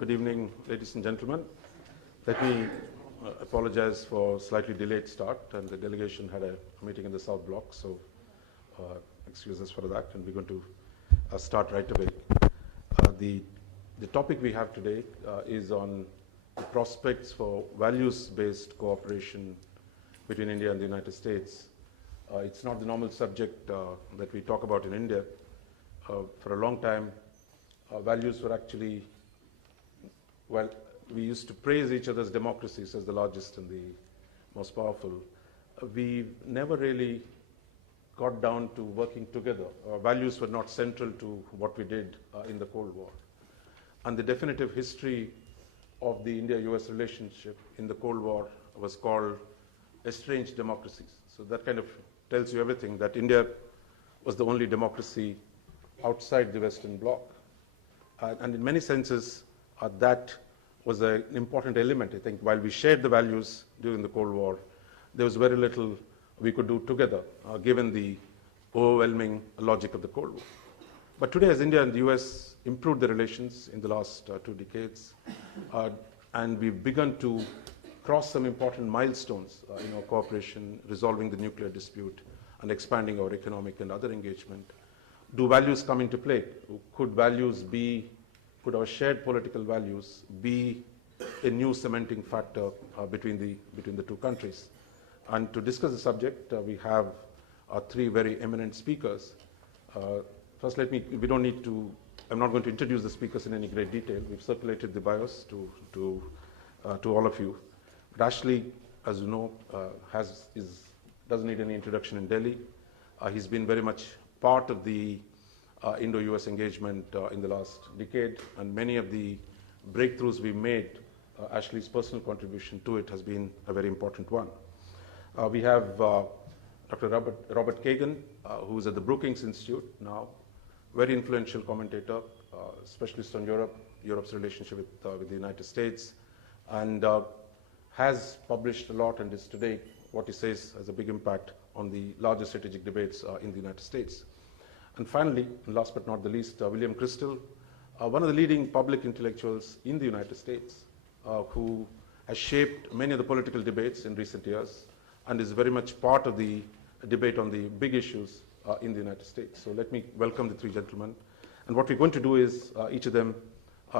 Good evening, ladies and gentlemen. Let me apologize for slightly delayed start, and the delegation had a meeting in the South Block, so excuses for that, and we're going to start right away. The topic we have today is on the prospects for values-based cooperation between India and the United States. It's not the normal subject that we talk about in India. For a long time, values were actually, well, we used to praise each other's democracies as the largest and the most powerful. We never really got down to working together. Values were not central to what we did in the Cold War. And the definitive history of the India-US relationship in the Cold War was called estranged democracies. So that kind of tells you everything, that India was the only democracy outside the Western Bloc. And in many senses, that was an important element. I think while we shared the values during the Cold War, there was very little we could do together, given the overwhelming logic of the Cold War. But today, as India and the US improved their relations in the last 2 decades, and we've begun to cross some important milestones in our cooperation, resolving the nuclear dispute and expanding our economic and other engagement, do values come into play? Could our shared political values be a new cementing factor between the two countries? And to discuss the subject, we have 3 very eminent speakers. First, I'm not going to introduce the speakers in any great detail. We've circulated the bios to all of you. But Ashley, as you know, doesn't need any introduction in Delhi. He's been very much part of the Indo-US engagement in the last decade, and many of the breakthroughs we made, Ashley's personal contribution to it has been a very important one. We have Dr. Robert Kagan, who is at the Brookings Institute now, very influential commentator, specialist on Europe's relationship with the United States, and has published a lot, and is today, what he says, has a big impact on the larger strategic debates in the United States. And finally, last but not the least, William Kristol, one of the leading public intellectuals in the United States, who has shaped many of the political debates in recent years and is very much part of the debate on the big issues in the United States. So let me welcome the 3 gentlemen. And what we're going to do is each of them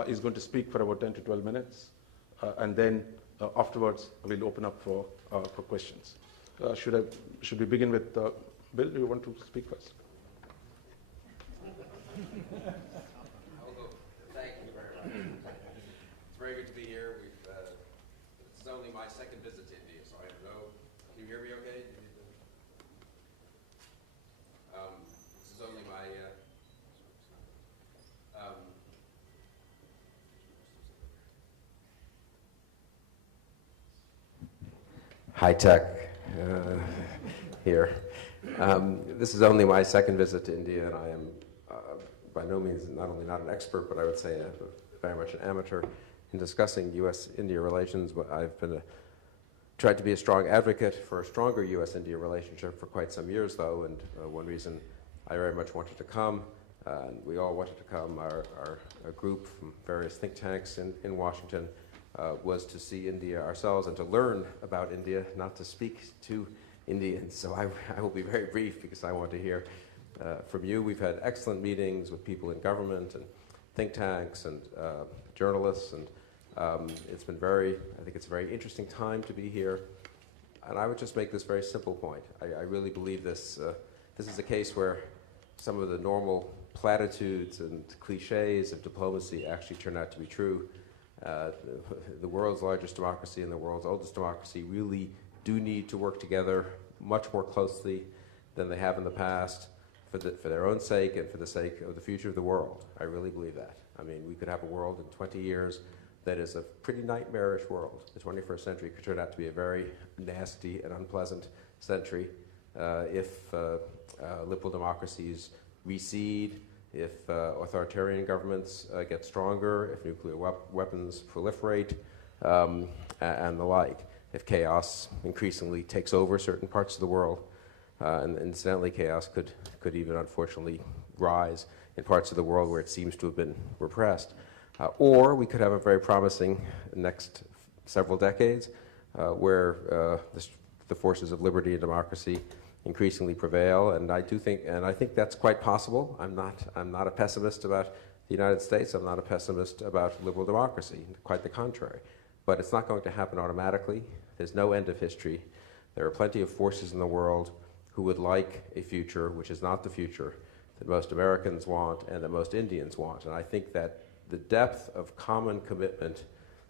is going to speak for about 10 to 12 minutes, and then afterwards we'll open up for questions. Should we begin with Bill? Do you want to speak first? Thank you very much. It's very good to be here. This is only my second visit to India, so I have no. Can you hear me okay? This is only my. High tech here. This is only my second visit to India, and I am by no means not only not an expert, but I would say very much an amateur in discussing U.S.-India relations. But I've tried to be a strong advocate for a stronger U.S.-India relationship for quite some years, though, and one reason I very much wanted to come, and we all wanted to come, a group from various think tanks in Washington, was to see India ourselves and to learn about India, not to speak to Indians. So I will be very brief because I want to hear from you. We've had excellent meetings with people in government and think tanks and journalists, and it's been I think it's a very interesting time to be here. And I would just make this very simple point. I really believe this is a case where some of the normal platitudes and cliches of diplomacy actually turn out to be true. The world's largest democracy and the world's oldest democracy really do need to work together much more closely than they have in the past for their own sake and for the sake of the future of the world. I really believe that. I mean, we could have a world in 20 years that is a pretty nightmarish world. The 21st century could turn out to be a very nasty and unpleasant century if liberal democracies recede, if authoritarian governments get stronger, if nuclear weapons proliferate, and the like, if chaos increasingly takes over certain parts of the world. And incidentally, chaos could even unfortunately rise in parts of the world where it seems to have been repressed. Or we could have a very promising next several decades where the forces of liberty and democracy increasingly prevail, and I think that's quite possible. I'm not a pessimist about the United States. I'm not a pessimist about liberal democracy. Quite the contrary. But it's not going to happen automatically. There's no end of history. There are plenty of forces in the world who would like a future which is not the future that most Americans want and that most Indians want. And I think that the depth of common commitment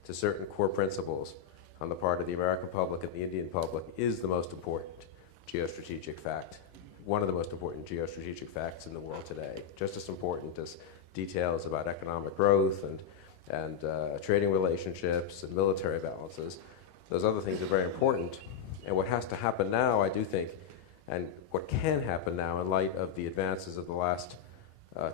to certain core principles on the part of the American public and the Indian public is the most important geostrategic fact, one of the most important geostrategic facts in the world today, just as important as details about economic growth and trading relationships and military balances. Those other things are very important. And what has to happen now, I do think, and what can happen now in light of the advances of the last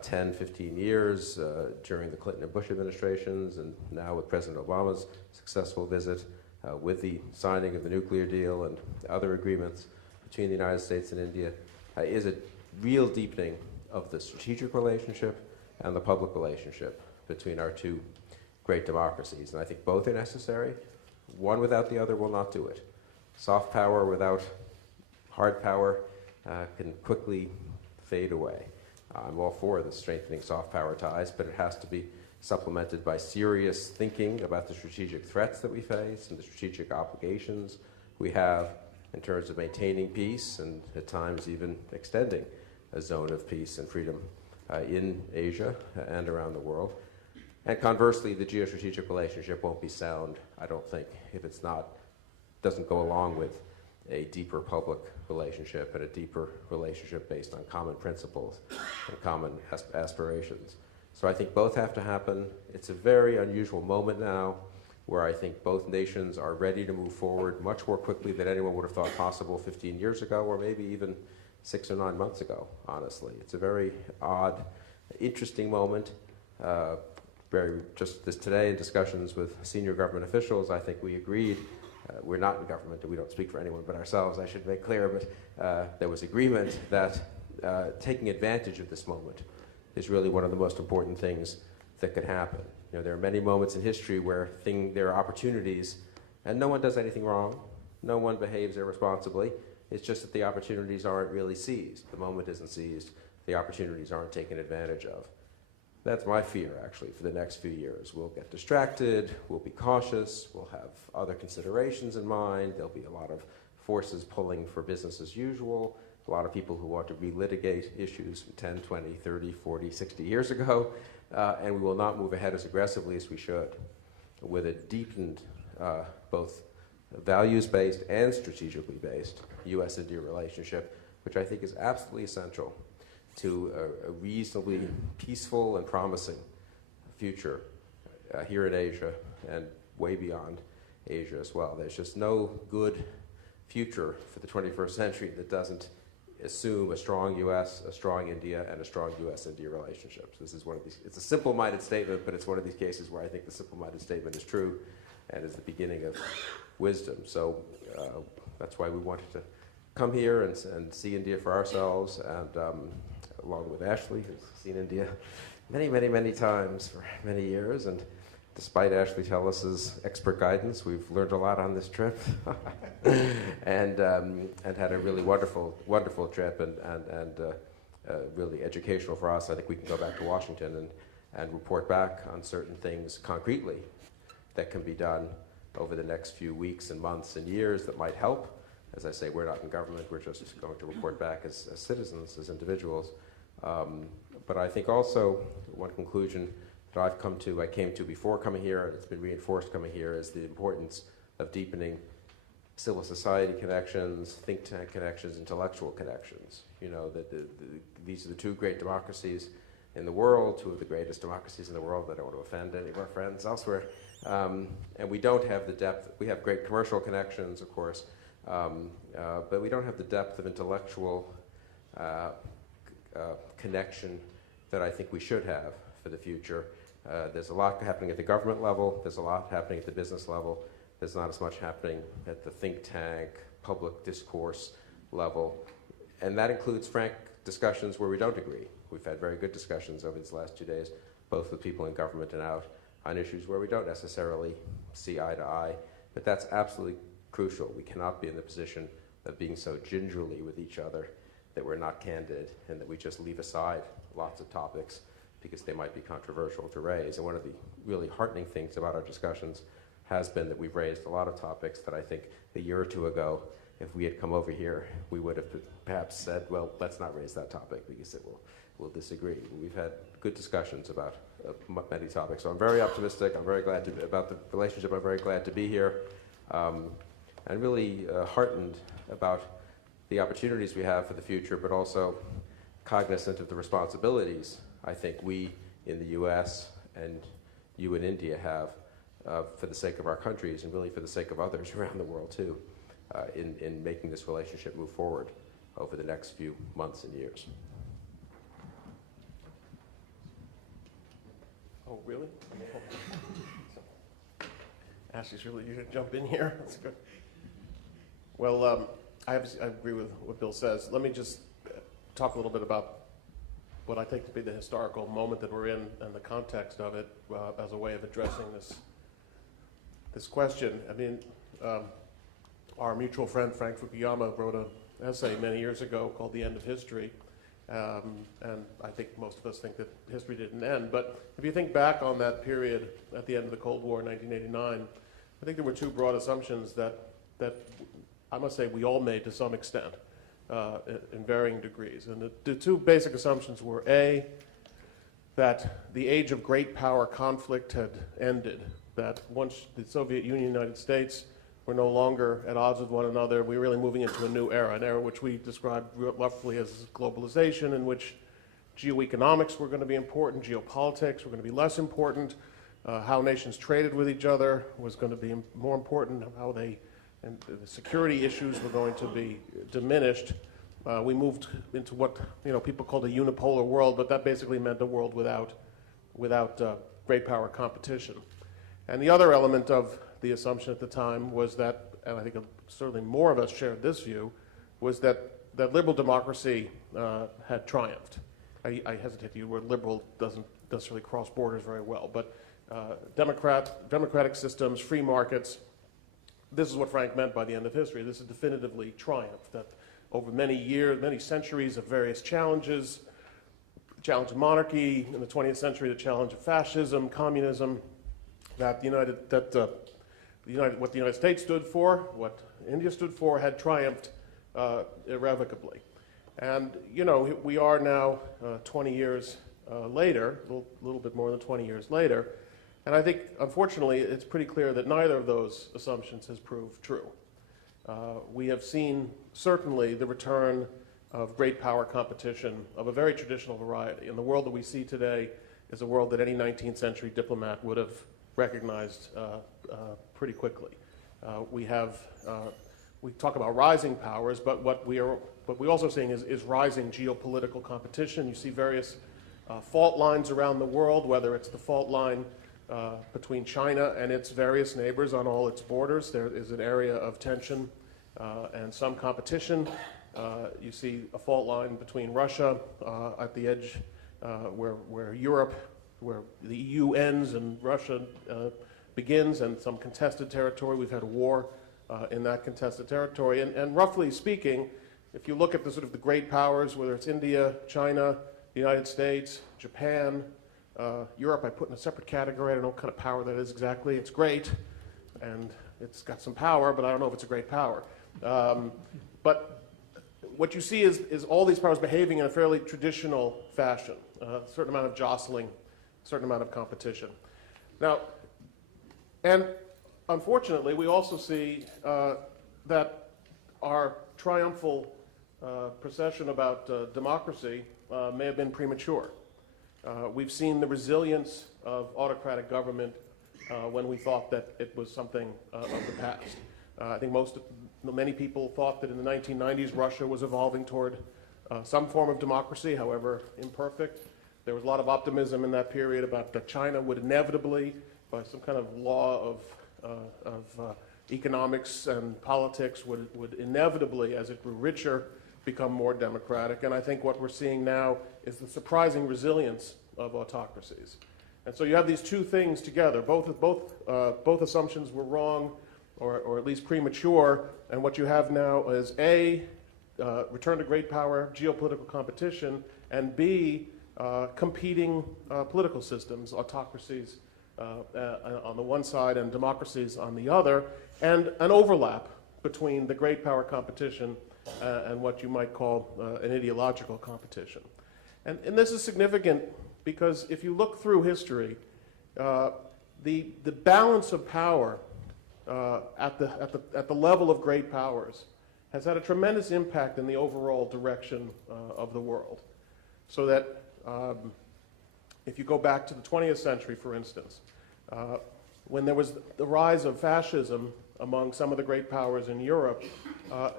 10, 15 years during the Clinton and Bush administrations, and now with President Obama's successful visit, with the signing of the nuclear deal and other agreements between the United States and India, is a real deepening of the strategic relationship and the public relationship between our two great democracies. And I think both are necessary. One without the other will not do it. Soft power without hard power can quickly fade away. I'm all for the strengthening soft power ties, but it has to be supplemented by serious thinking about the strategic threats that we face and the strategic obligations we have in terms of maintaining peace and at times even extending a zone of peace and freedom in Asia and around the world. And conversely, the geostrategic relationship won't be sound, I don't think, if it's doesn't go along with a deeper public relationship and a deeper relationship based on common principles and common aspirations. So I think both have to happen. It's a very unusual moment now where I think both nations are ready to move forward much more quickly than anyone would have thought possible 15 years ago or maybe even 6 or 9 months ago, honestly. It's a very odd, interesting moment. Just this today in discussions with senior government officials, I think we agreed, we're not in government and we don't speak for anyone but ourselves, I should make clear, but there was agreement that taking advantage of this moment is really one of the most important things that could happen. You know, there are many moments in history where there are opportunities and no one does anything wrong, no one behaves irresponsibly, it's just that the opportunities aren't really seized. The moment isn't seized, the opportunities aren't taken advantage of. That's my fear, actually, for the next few years. We'll get distracted, we'll be cautious, we'll have other considerations in mind, there'll be a lot of forces pulling for business as usual, a lot of people who want to relitigate issues from 10, 20, 30, 40, 60 years ago, and we will not move ahead as aggressively as we should with a deepened, both values-based and strategically based U.S.-India relationship, which I think is absolutely essential to a reasonably peaceful and promising future here in Asia and way beyond Asia as well. There's just no good future for the 21st century that doesn't assume a strong U.S., a strong India, and a strong U.S.-India relationship. This is one of these, it's a simple-minded statement, but it's one of these cases where I think the simple-minded statement is true and is the beginning of wisdom. So that's why we wanted to come here and see India for ourselves, and along with Ashley, who's seen India many, many, many times for many years, and despite Ashley Tellis's expert guidance, we've learned a lot on this trip, and had a really wonderful trip, and really educational for us. I think we can go back to Washington and report back on certain things concretely that can be done over the next few weeks and months and years that might help. As I say, we're not in government, we're just going to report back as citizens, as individuals. But I think also one conclusion that I came to before coming here, and it's been reinforced coming here, is the importance of deepening civil society connections, think tank connections, intellectual connections. You know, these are the two great democracies in the world, two of the greatest democracies in the world. I don't want to offend any of our friends elsewhere. And we don't have the depth. We have great commercial connections, of course, but we don't have the depth of intellectual connection that I think we should have for the future. There's a lot happening at the government level. There's a lot happening at the business level. There's not as much happening at the think tank, public discourse level. And that includes frank discussions where we don't agree. We've had very good discussions over these last 2 days, both with people in government and out on issues where we don't necessarily see eye to eye, but that's absolutely crucial. We cannot be in the position of being so gingerly with each other that we're not candid and that we just leave aside lots of topics because they might be controversial to raise. And one of the really heartening things about our discussions has been that we've raised a lot of topics that I think a year or two ago, if we had come over here, we would have perhaps said, well, let's not raise that topic because we'll disagree. We've had good discussions about many topics. So I'm very optimistic. I'm very glad about the relationship. I'm very glad to be here. And really heartened about the opportunities we have for the future, but also cognizant of the responsibilities I think we in the US and you in India have for the sake of our countries and really for the sake of others around the world too, in making this relationship move forward over the next few months and years. Oh, really? Ashley's really eager to jump in here. That's good. Well, I agree with what Bill says. Let me just talk a little bit about what I take to be the historical moment that we're in and the context of it as a way of addressing this question. I mean, our mutual friend Frank Fukuyama wrote an essay many years ago called "The End of History," and I think most of us think that history didn't end. But if you think back on that period at the end of the Cold War in 1989, I think there were two broad assumptions that I must say we all made to some extent in varying degrees. And the two basic assumptions were A, that the age of great power conflict had ended, that once the Soviet Union and the United States were no longer at odds with one another, we were really moving into a new era, an era which we described roughly as globalization, in which geoeconomics were going to be important, geopolitics were going to be less important, how nations traded with each other was going to be more important, how they and the security issues were going to be diminished. We moved into what people called a unipolar world, but that basically meant a world without great power competition. And the other element of the assumption at the time was that, and I think certainly more of us shared this view, was that liberal democracy had triumphed. I hesitate to use the word liberal, doesn't necessarily cross borders very well, but democratic systems, free markets. This is what Frank meant by the end of history. This is definitively triumphed, that over many years, many centuries of various challenges, the challenge of monarchy in the 20th century, the challenge of fascism, communism, what the United States stood for, what India stood for, had triumphed irrevocably. And, we are now 20 years later, a little bit more than 20 years later, and I think, unfortunately, it's pretty clear that neither of those assumptions has proved true. We have seen, certainly, the return of great power competition of a very traditional variety. And the world that we see today is a world that any 19th century diplomat would have recognized pretty quickly. We talk about rising powers, but what we're also seeing is rising geopolitical competition. You see various fault lines around the world, whether it's the fault line between China and its various neighbors on all its borders. There is an area of tension and some competition. You see a fault line between Russia at the edge where Europe, where the EU ends and Russia begins, and some contested territory. We've had a war in that contested territory. And roughly speaking, if you look at the sort of the great powers, whether it's India, China, the United States, Japan, Europe, I put in a separate category. I don't know what kind of power that is exactly. It's great, and it's got some power, but I don't know if it's a great power. But what you see is all these powers behaving in a fairly traditional fashion, a certain amount of jostling, a certain amount of competition. Now, and unfortunately, we also see that our triumphal procession about democracy may have been premature. We've seen the resilience of autocratic government when we thought that it was something of the past. I think many people thought that in the 1990s Russia was evolving toward some form of democracy, however imperfect. There was a lot of optimism in that period about that China would inevitably, by some kind of law of economics and politics, would inevitably, as it grew richer, become more democratic. And I think what we're seeing now is the surprising resilience of autocracies. And so you have these two things together. Both assumptions were wrong, or at least premature. And what you have now is A, return to great power, geopolitical competition, and B, competing political systems, autocracies on the one side and democracies on the other, and an overlap between the great power competition and what you might call an ideological competition. And this is significant because if you look through history, the balance of power at the level of great powers has had a tremendous impact in the overall direction of the world. So that if you go back to the 20th century, for instance, when there was the rise of fascism among some of the great powers in Europe,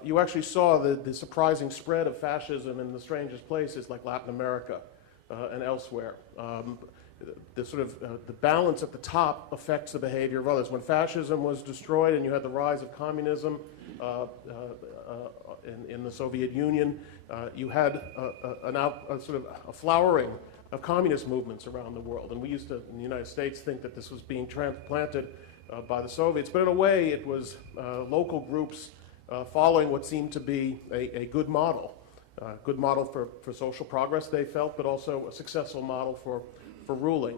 you actually saw the surprising spread of fascism in the strangest places like Latin America and elsewhere. The balance at the top affects the behavior of others. When fascism was destroyed and you had the rise of communism in the Soviet Union, you had a flowering of communist movements around the world. And we used to, in the United States, think that this was being transplanted by the Soviets. But in a way, it was local groups following what seemed to be a good model. Good model for social progress, they felt, but also a successful model for ruling.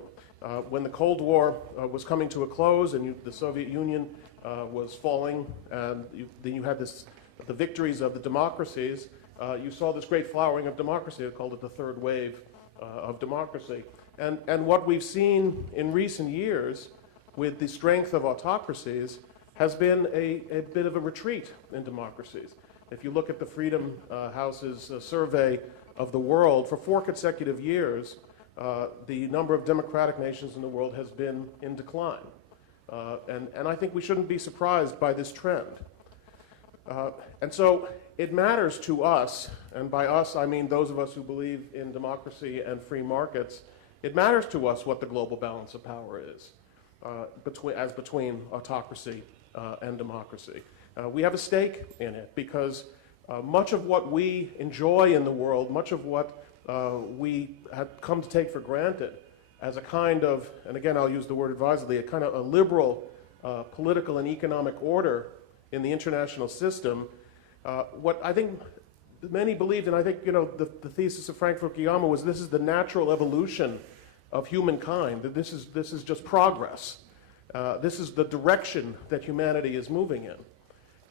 When the Cold War was coming to a close and the Soviet Union was falling, and then you had the victories of the democracies, you saw this great flowering of democracy. They called it the third wave of democracy. And what we've seen in recent years with the strength of autocracies has been a bit of a retreat in democracies. If you look at the Freedom House's survey of the world, for 4 consecutive years, the number of democratic nations in the world has been in decline. And I think we shouldn't be surprised by this trend. And so it matters to us, and by us I mean those of us who believe in democracy and free markets, it matters to us what the global balance of power is between autocracy and democracy. We have a stake in it because much of what we enjoy in the world, much of what we have come to take for granted as a kind of, and again I'll use the word advisedly, a kind of a liberal political and economic order in the international system, what I think many believed, and I think the thesis of Frank Fukuyama was this is the natural evolution of humankind, that this is just progress. This is the direction that humanity is moving in.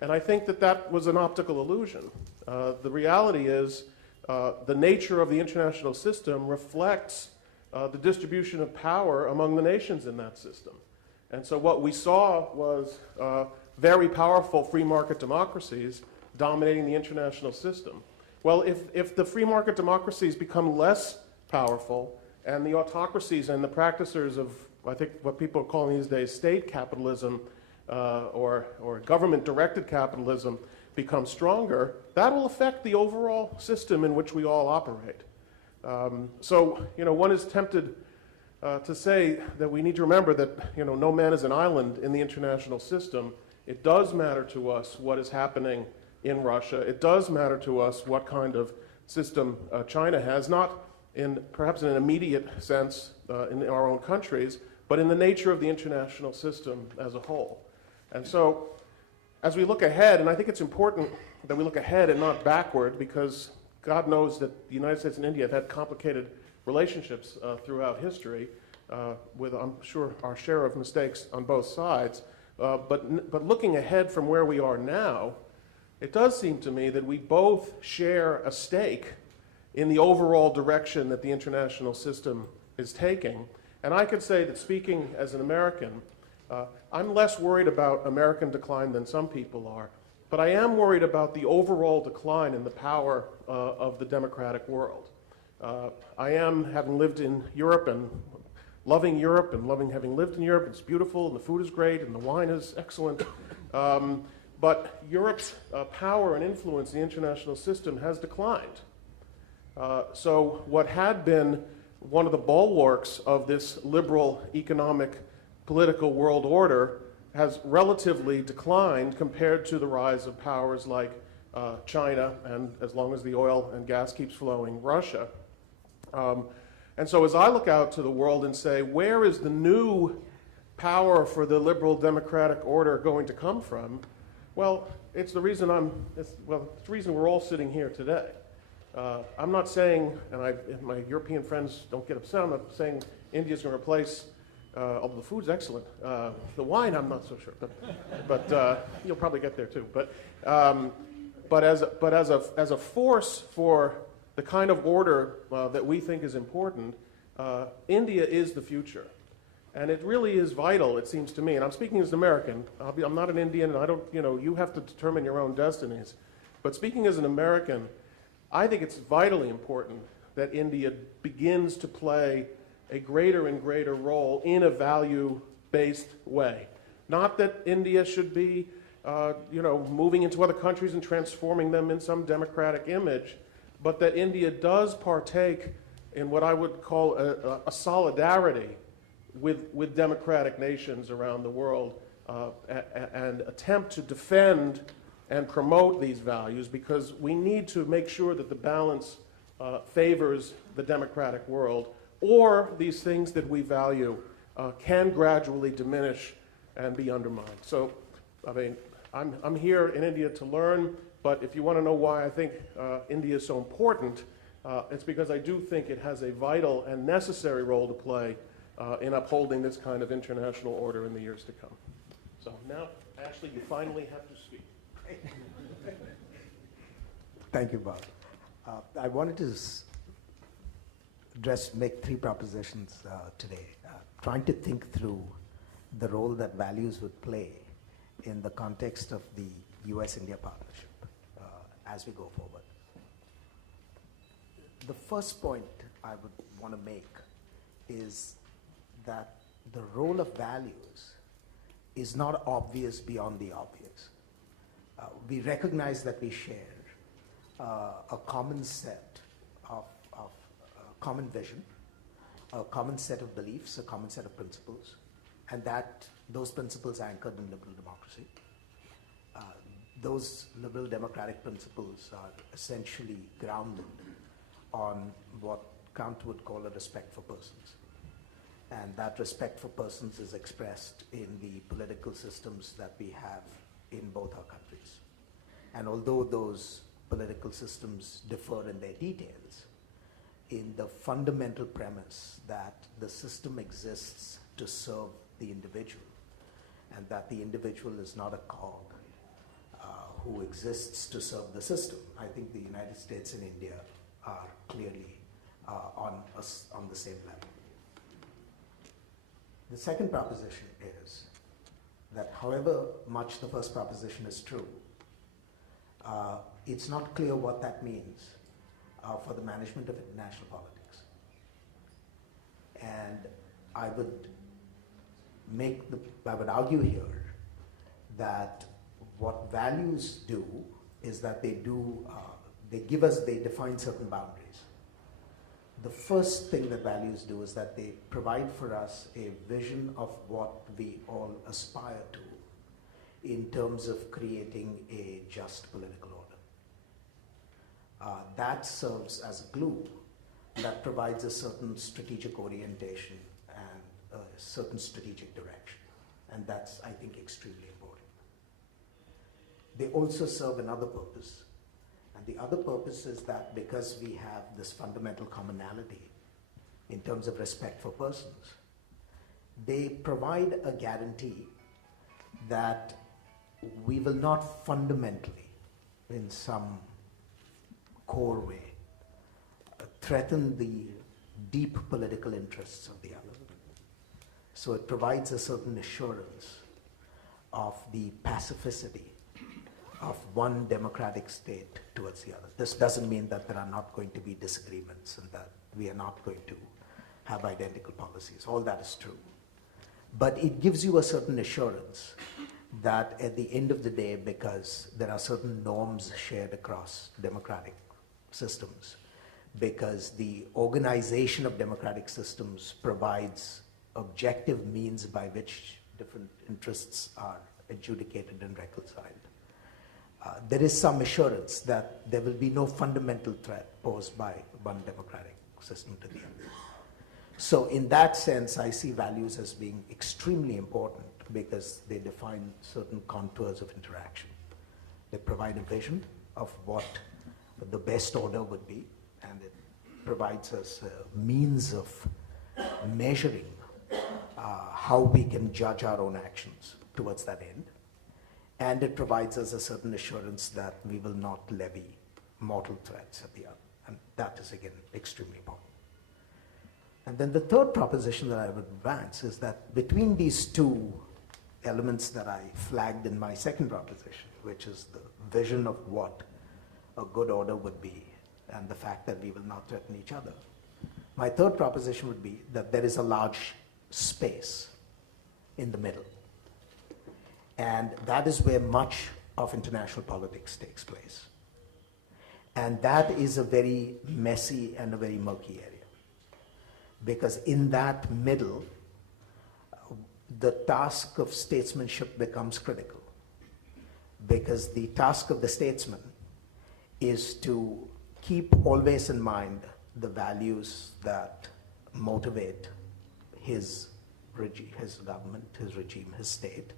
And I think that was an optical illusion. The reality is the nature of the international system reflects the distribution of power among the nations in that system. And so what we saw was very powerful free market democracies dominating the international system. Well, if the free market democracies become less powerful and the autocracies and the practicers of, I think, what people are calling these days state capitalism or government-directed capitalism become stronger, that will affect the overall system in which we all operate. So, one is tempted to say that we need to remember that, no man is an island in the international system. It does matter to us what is happening in Russia. It does matter to us what kind of system China has, not perhaps in an immediate sense in our own countries, but in the nature of the international system as a whole. And so, as we look ahead, and I think it's important that we look ahead and not backward, because God knows that the United States and India have had complicated relationships throughout history, with, I'm sure, our share of mistakes on both sides. But looking ahead from where we are now, it does seem to me that we both share a stake in the overall direction that the international system is taking. And I could say that, speaking as an American, I'm less worried about American decline than some people are, but I am worried about the overall decline in the power of the democratic world. I am, having lived in Europe and loving Europe and loving having lived in Europe, it's beautiful and the food is great and the wine is excellent, but Europe's power and influence in the international system has declined. So what had been one of the bulwarks of this liberal economic political world order has relatively declined compared to the rise of powers like China, and as long as the oil and gas keeps flowing, Russia. And so as I look out to the world and say, where is the new power for the liberal democratic order going to come from? Well, it's the reason it's the reason we're all sitting here today. I'm not saying, and my European friends don't get upset, I'm not saying India's going to replace, although the food's excellent. The wine, I'm not so sure, but you'll probably get there too. But as a force for the kind of order that we think is important, India is the future. And it really is vital, it seems to me, and I'm speaking as an American. I'm not an Indian, and I don't, you have to determine your own destinies. But speaking as an American, I think it's vitally important that India begins to play a greater and greater role in a value-based way. Not that India should be, moving into other countries and transforming them in some democratic image, but that India does partake in what I would call a solidarity with democratic nations around the world and attempt to defend and promote these values, because we need to make sure that the balance favors the democratic world, or these things that we value can gradually diminish and be undermined. So, I mean, I'm here in India to learn, but if you want to know why I think India is so important, it's because I do think it has a vital and necessary role to play in upholding this kind of international order in the years to come. So now, Ashley, you finally have to speak. Thank you, Bob. I wanted to make three propositions today, trying to think through the role that values would play in the context of the US-India partnership as we go forward. The first point I would want to make is that the role of values is not obvious beyond the obvious. We recognize that we share a common set of common vision, a common set of beliefs, a common set of principles, and that those principles are anchored in liberal democracy. Those liberal democratic principles are essentially grounded on what Kant would call a respect for persons. And that respect for persons is expressed in the political systems that we have in both our countries. And although those political systems differ in their details, in the fundamental premise that the system exists to serve the individual, and that the individual is not a cog who exists to serve the system, I think the United States and India are clearly on the same level. The second proposition is that however much the first proposition is true, it's not clear what that means for the management of international politics. And I would argue here that what values do is that they define certain boundaries. The first thing that values do is that they provide for us a vision of what we all aspire to in terms of creating a just political order. That serves as a glue that provides a certain strategic orientation and a certain strategic direction. And that's, I think, extremely important. They also serve another purpose. And the other purpose is that because we have this fundamental commonality in terms of respect for persons, they provide a guarantee that we will not fundamentally, in some core way, threaten the deep political interests of the other. So it provides a certain assurance of the pacificity of one democratic state towards the other. This doesn't mean that there are not going to be disagreements and that we are not going to have identical policies. All that is true. But it gives you a certain assurance that at the end of the day, because there are certain norms shared across democratic systems, because the organization of democratic systems provides objective means by which different interests are adjudicated and reconciled. There is some assurance that there will be no fundamental threat posed by one democratic system to the other. So in that sense, I see values as being extremely important because they define certain contours of interaction. They provide a vision of what the best order would be, and it provides us a means of measuring how we can judge our own actions towards that end. And it provides us a certain assurance that we will not levy mortal threats at the other. And that is, again, extremely important. And then the third proposition that I would advance is that between these two elements that I flagged in my second proposition, which is the vision of what a good order would be and the fact that we will not threaten each other, my third proposition would be that there is a large space in the middle. And that is where much of international politics takes place. And that is a very messy and a very murky area. Because in that middle, the task of statesmanship becomes critical. Because the task of the statesman is to keep always in mind the values that motivate his government, his regime, his state,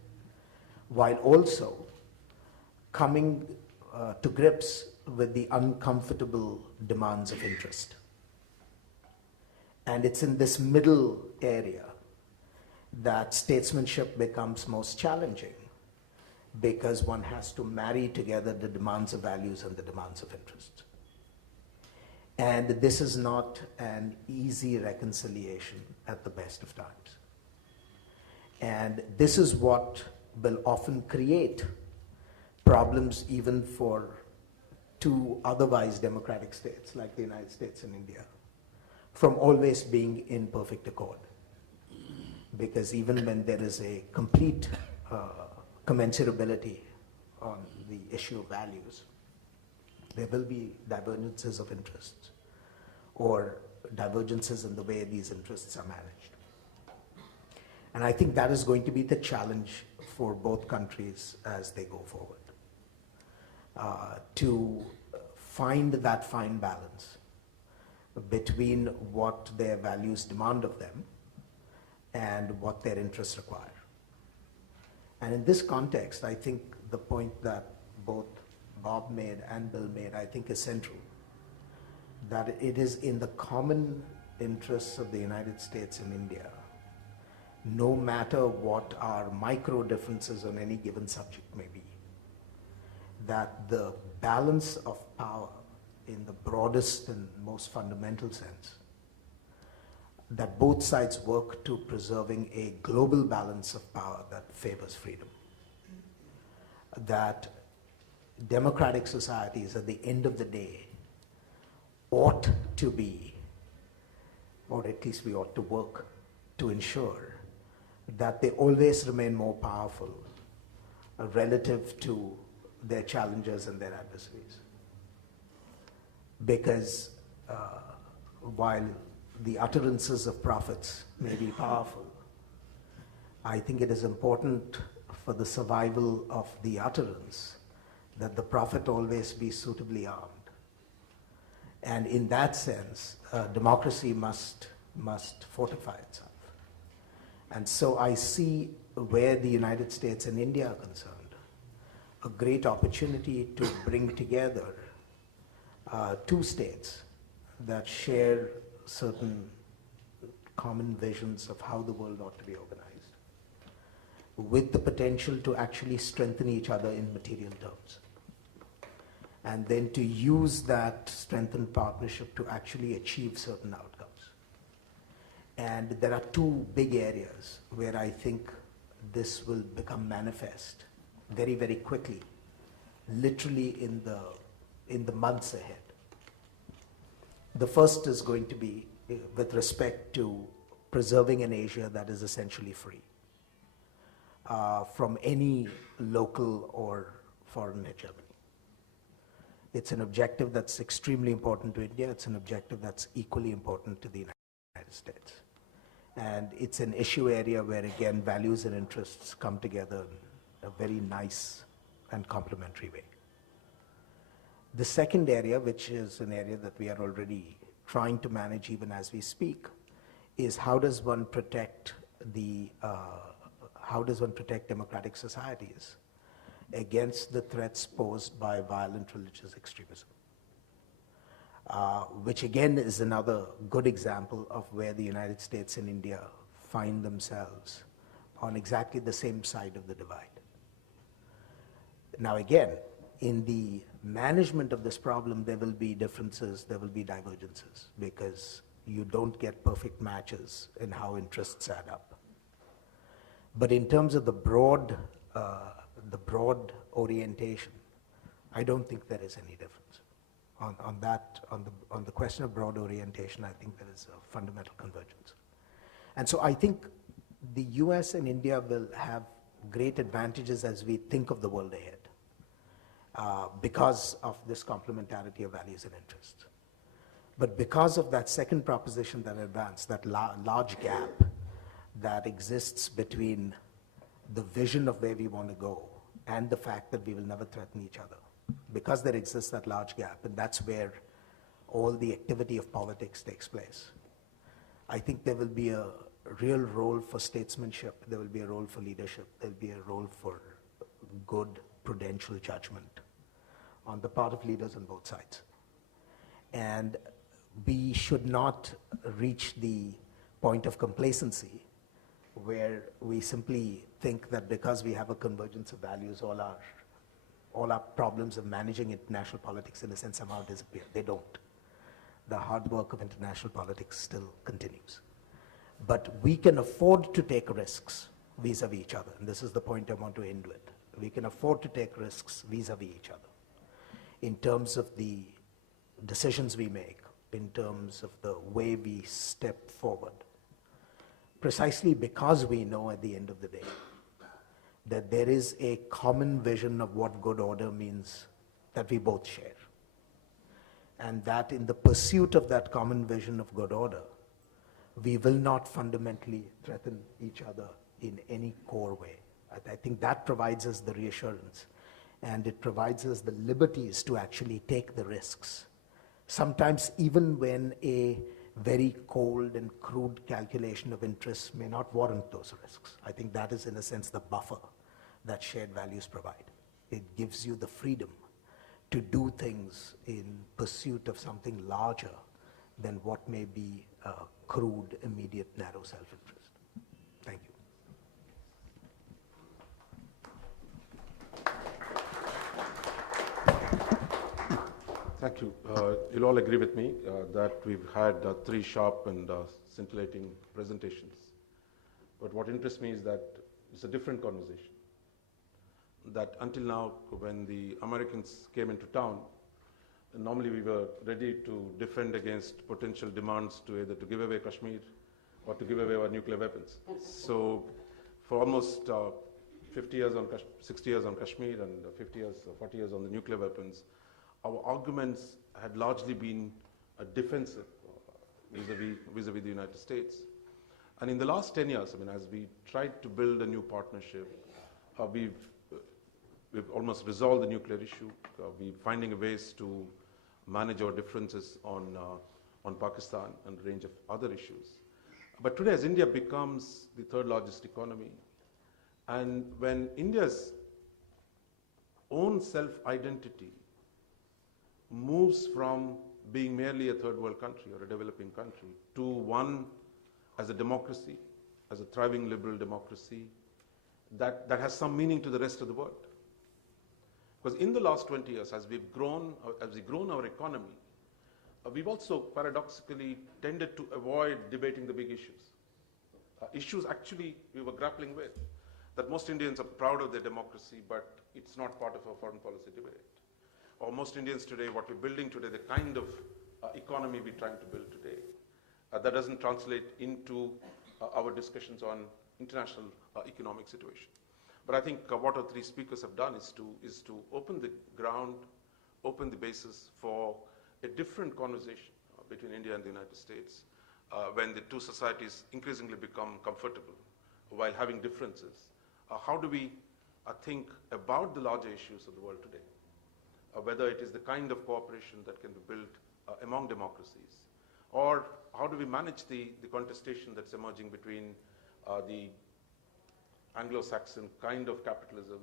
while also coming to grips with the uncomfortable demands of interest. And it's in this middle area that statesmanship becomes most challenging, because one has to marry together the demands of values and the demands of interest. And this is not an easy reconciliation at the best of times. And this is what will often create problems even for two otherwise democratic states like the United States and India from always being in perfect accord. Because even when there is a complete commensurability on the issue of values, there will be divergences of interests or divergences in the way these interests are managed. And I think that is going to be the challenge for both countries as they go forward, to find that fine balance between what their values demand of them and what their interests require. And in this context, I think the point that both Bob made and Bill made, I think is central, that it is in the common interests of the United States and India, no matter what our micro differences on any given subject may be, that the balance of power in the broadest and most fundamental sense, that both sides work to preserving a global balance of power that favors freedom. That democratic societies at the end of the day ought to be, or at least we ought to work to ensure that they always remain more powerful relative to their challengers and their adversaries. Because while the utterances of prophets may be powerful, I think it is important for the survival of the utterance that the prophet always be suitably armed. And in that sense, democracy must fortify itself. And so I see where the United States and India are concerned, a great opportunity to bring together two states that share certain common visions of how the world ought to be organized, with the potential to actually strengthen each other in material terms. And then to use that strengthened partnership to actually achieve certain outcomes. And there are two big areas where I think this will become manifest very, very quickly, literally in the months ahead. The first is going to be with respect to preserving an Asia that is essentially free from any local or foreign hegemony. It's an objective that's extremely important to India. It's an objective that's equally important to the United States. And it's an issue area where, again, values and interests come together in a very nice and complementary way. The second area, which is an area that we are already trying to manage even as we speak, is how does one protect democratic societies against the threats posed by violent religious extremism? Which again is another good example of where the United States and India find themselves on exactly the same side of the divide. Now again, in the management of this problem, there will be differences, there will be divergences, because you don't get perfect matches in how interests add up. But in terms of the broad orientation, I don't think there is any difference. On the question of broad orientation, I think there is a fundamental convergence. And so I think the US and India will have great advantages as we think of the world ahead, because of this complementarity of values and interests. But because of that second proposition that I advanced, that large gap that exists between the vision of where we want to go and the fact that we will never threaten each other, because there exists that large gap, and that's where all the activity of politics takes place, I think there will be a real role for statesmanship, there will be a role for leadership, there will be a role for good prudential judgment on the part of leaders on both sides. And we should not reach the point of complacency where we simply think that because we have a convergence of values, all our problems of managing international politics in a sense somehow disappear. They don't. The hard work of international politics still continues. But we can afford to take risks vis-a-vis each other, and this is the point I want to end with. We can afford to take risks vis-a-vis each other in terms of the decisions we make, in terms of the way we step forward, precisely because we know at the end of the day that there is a common vision of what good order means that we both share. And that in the pursuit of that common vision of good order, we will not fundamentally threaten each other in any core way. I think that provides us the reassurance, and it provides us the liberties to actually take the risks. Sometimes even when a very cold and crude calculation of interests may not warrant those risks. I think that is in a sense the buffer that shared values provide. It gives you the freedom to do things in pursuit of something larger than what may be crude, immediate, narrow self-interest. Thank you. Thank you. You'll all agree with me that we've had 3 sharp and scintillating presentations. But what interests me is that it's a different conversation. That until now, when the Americans came into town, normally we were ready to defend against potential demands to either to give away Kashmir or to give away our nuclear weapons. So for almost 50 years on 60 years on Kashmir and 50 years or 40 years on the nuclear weapons, our arguments had largely been defensive vis-a-vis the United States. And in the last 10 years, as we tried to build a new partnership, we've almost resolved the nuclear issue. We're finding ways to manage our differences on Pakistan and a range of other issues. But today, as India becomes the 3rd largest economy, and when India's own self-identity moves from being merely a 3rd world country or a developing country to one as a democracy, as a thriving liberal democracy, that has some meaning to the rest of the world. Because in the last 20 years, as we've grown our economy, we've also paradoxically tended to avoid debating the big issues. Issues actually we were grappling with, that most Indians are proud of their democracy, but it's not part of our foreign policy debate. Or most Indians today, what we're building today, the kind of economy we're trying to build today, that doesn't translate into our discussions on international economic situation. But I think what our 3 speakers have done is to open the ground, open the basis for a different conversation between India and the United States when the 2 societies increasingly become comfortable while having differences. How do we think about the larger issues of the world today? Whether it is the kind of cooperation that can be built among democracies, Or how do we manage the contestation that's emerging between the Anglo-Saxon kind of capitalism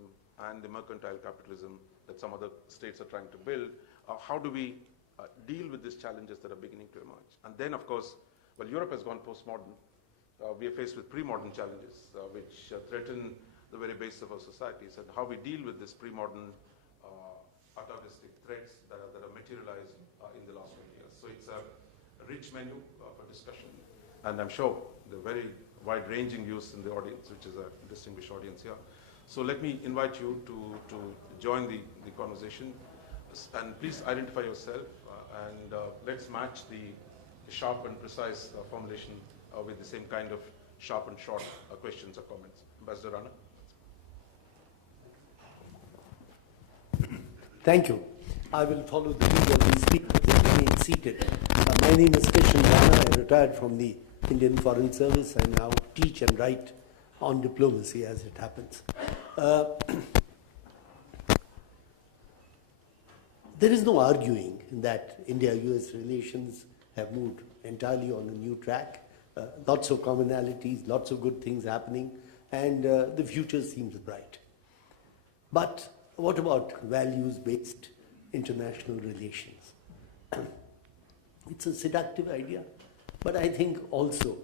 and the mercantile capitalism that some other states are trying to build? How do we deal with these challenges that are beginning to emerge? And then, of course, well, Europe has gone postmodern. We are faced with pre-modern challenges which threaten the very base of our societies, and how we deal with this pre-modern atavistic threats that are materialized in the last 20 years. So it's a rich menu for discussion, and I'm sure there are very wide-ranging views in the audience, which is a distinguished audience here. So let me invite you to join the conversation, and please identify yourself, and let's match the sharp and precise formulation with the same kind of sharp and short questions or comments. Ambassador Rana. Thank you. I will follow the lead of the speakers and remain seated. My name is Kristol. I retired from the Indian Foreign Service and now teach and write on diplomacy as it happens. There is no arguing that India-US relations have moved entirely on a new track. Lots of commonalities, lots of good things happening, and the future seems bright. But what about values-based international relations? It's a seductive idea, but I think also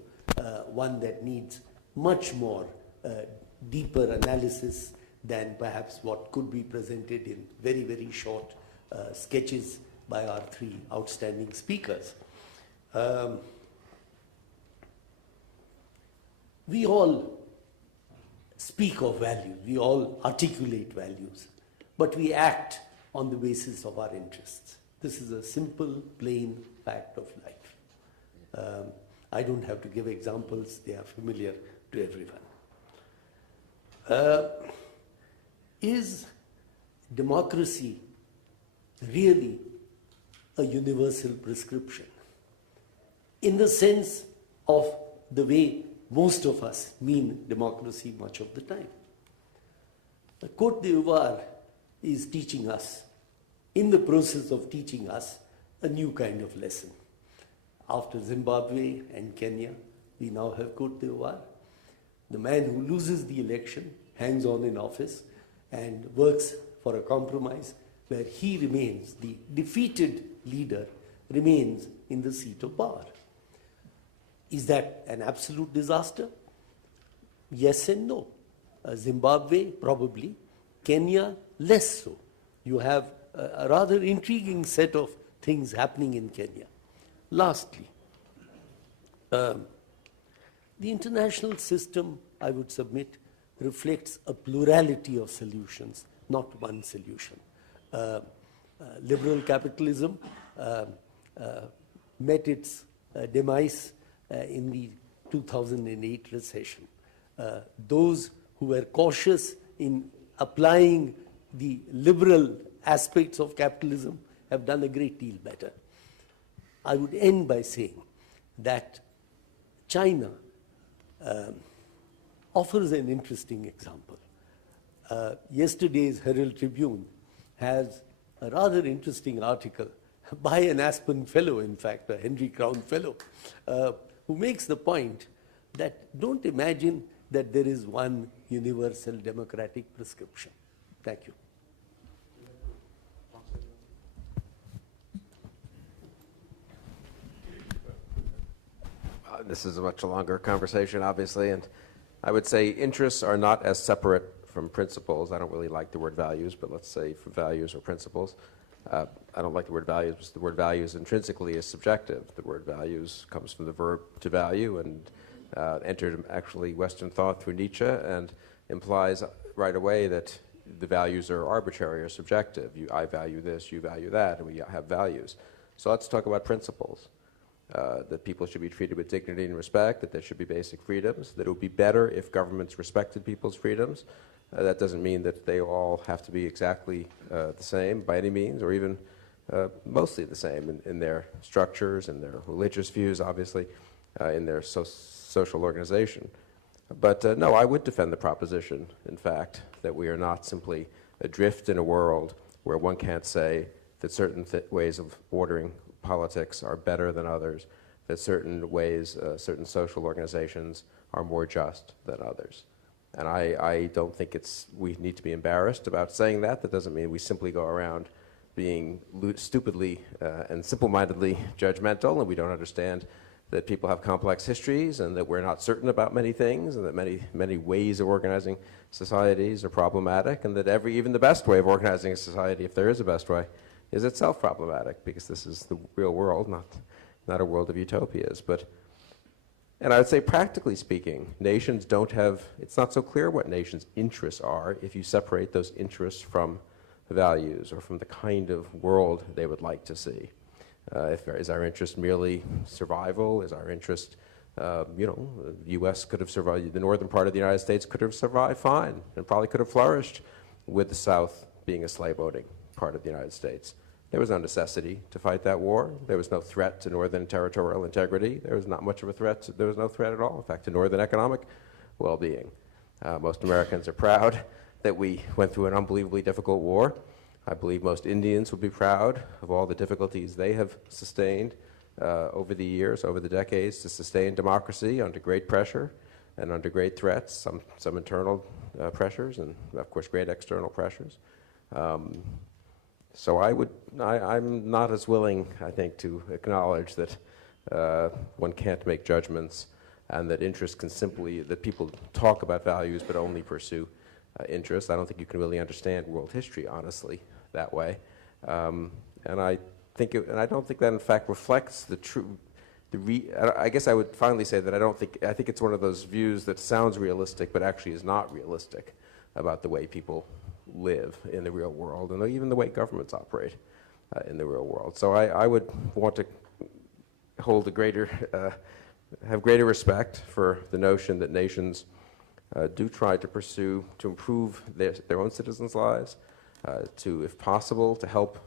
one that needs much more deeper analysis than perhaps what could be presented in very, very short sketches by our three outstanding speakers. We all speak of values, we all articulate values, but we act on the basis of our interests. This is a simple, plain fact of life. I don't have to give examples, they are familiar to everyone. Is democracy really a universal prescription? In the sense of the way most of us mean democracy much of the time. The Côte d'Ivoire is teaching us, in the process of teaching us, a new kind of lesson. After Zimbabwe and Kenya, we now have Côte d'Ivoire. The man who loses the election hangs on in office and works for a compromise where he remains, the defeated leader remains in the seat of power. Is that an absolute disaster? Yes and no. Zimbabwe, probably. Kenya, less so. You have a rather intriguing set of things happening in Kenya. Lastly, the international system, I would submit, reflects a plurality of solutions, not one solution. Liberal capitalism met its demise in the 2008 recession. Those who were cautious in applying the liberal aspects of capitalism have done a great deal better. I would end by saying that China offers an interesting example. Yesterday's Herald Tribune has a rather interesting article by an Aspen fellow, in fact, a Henry Crown fellow, who makes the point that don't imagine that there is one universal democratic prescription. Thank you. This is a much longer conversation, obviously, and I would say interests are not as separate from principles. I don't really like the word values, but let's say for values or principles. I don't like the word values because the word values intrinsically is subjective. The word values comes from the verb to value and entered actually Western thought through Nietzsche and implies right away that the values are arbitrary or subjective. I value this, you value that, and we have values. So let's talk about principles. That people should be treated with dignity and respect, that there should be basic freedoms, that it would be better if governments respected people's freedoms. That doesn't mean that they all have to be exactly the same by any means, or even mostly the same in their structures, in their religious views, obviously, in their social organization. But no, I would defend the proposition, in fact, that we are not simply adrift in a world where one can't say that certain ways of ordering politics are better than others, that certain ways, certain social organizations are more just than others. And I don't think we need to be embarrassed about saying that. That doesn't mean we simply go around being stupidly and simple-mindedly judgmental, and we don't understand that people have complex histories and that we're not certain about many things, and that many ways of organizing societies are problematic, and that even the best way of organizing a society, if there is a best way, is itself problematic, because this is the real world, not a world of utopias. And I would say, practically speaking, nations don't have, it's not so clear what nations' interests are if you separate those interests from values or from the kind of world they would like to see. Is our interest merely survival? Is our interest, the U.S. could have survived, the northern part of the United States could have survived fine and probably could have flourished with the South being a slave-owning part of the United States. There was no necessity to fight that war. There was no threat to northern territorial integrity. There was not much of a threat. There was no threat at all, in fact, to northern economic well-being. Most Americans are proud that we went through an unbelievably difficult war. I believe most Indians would be proud of all the difficulties they have sustained over the years, over the decades, to sustain democracy under great pressure and under great threats, some internal pressures and, of course, great external pressures. So I'm not as willing, I think, to acknowledge that one can't make judgments and that interest can that people talk about values but only pursue interests. I don't think you can really understand world history, honestly, that way. And I don't think that, in fact, reflects the true. I guess I would finally say that I think it's one of those views that sounds realistic but actually is not realistic about the way people live in the real world and even the way governments operate in the real world. So I would want to hold have greater respect for the notion that nations do try to improve their own citizens' lives, if possible, to help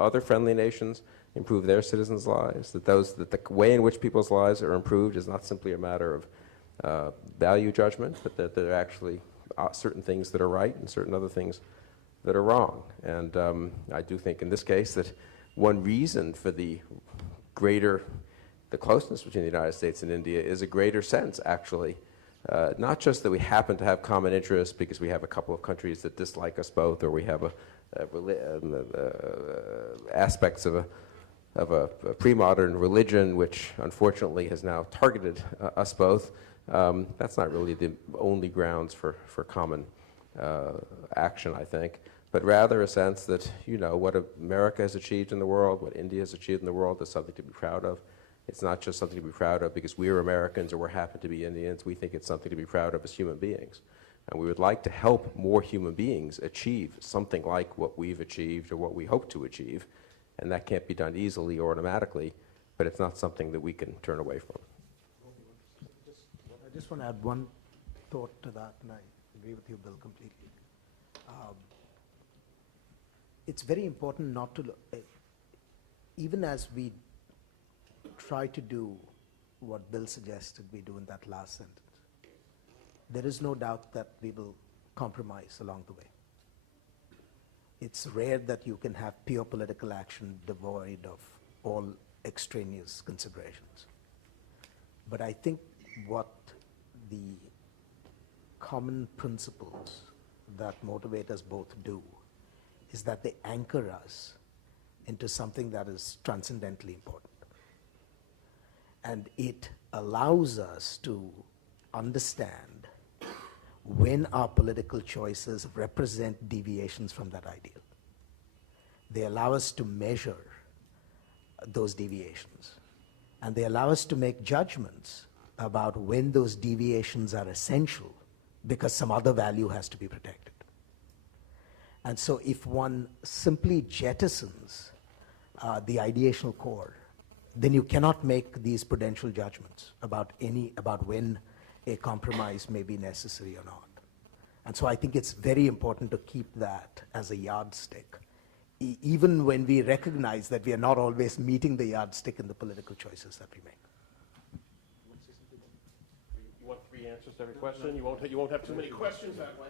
other friendly nations improve their citizens' lives, that the way in which people's lives are improved is not simply a matter of value judgment, but that there are actually certain things that are right and certain other things that are wrong. And I do think in this case that one reason for the closeness between the United States and India is a greater sense, actually, not just that we happen to have common interests because we have a couple of countries that dislike us both, or we have aspects of a pre-modern religion which unfortunately has now targeted us both. That's not really the only grounds for common action, I think, but rather a sense that, what America has achieved in the world, what India has achieved in the world is something to be proud of. It's not just something to be proud of because we're Americans or we happen to be Indians. We think it's something to be proud of as human beings. And we would like to help more human beings achieve something like what we've achieved or what we hope to achieve. And that can't be done easily or automatically, but it's not something that we can turn away from. I just want to add one thought to that, and I agree with you, Bill, completely. It's very important not to even as we try to do what Bill suggested we do in that last sentence, there is no doubt that we will compromise along the way. It's rare that you can have pure political action devoid of all extraneous considerations. But I think what the common principles that motivate us both do is that they anchor us into something that is transcendently important. And it allows us to understand when our political choices represent deviations from that ideal. They allow us to measure those deviations. And they allow us to make judgments about when those deviations are essential because some other value has to be protected. And so if one simply jettisons the ideational core, then you cannot make these prudential judgments about when a compromise may be necessary or not. And so I think it's very important to keep that as a yardstick, even when we recognize that we are not always meeting the yardstick in the political choices that we make. You want 3 answers to every question? You won't have too many questions that way.